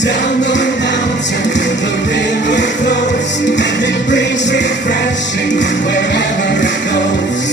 Down the mountain, the river flows, and it brings refreshing wherever it goes.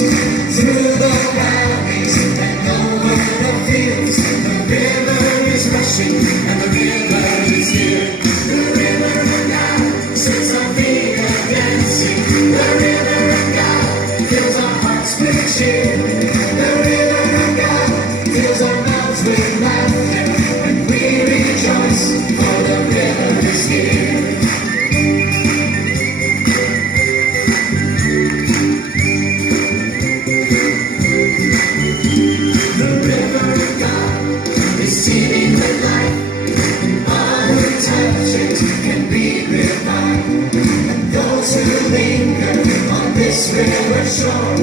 Through the valleys and over the fields, the river is rushing, and the river is here. The river of God sets our feet a-dancing. The river of God fills our hearts with cheer. The river of God fills our mouths with laughter, and we rejoice. The river is here. The river of God is teeming with life, and all who touch it can be revived. And those who linger on this river shore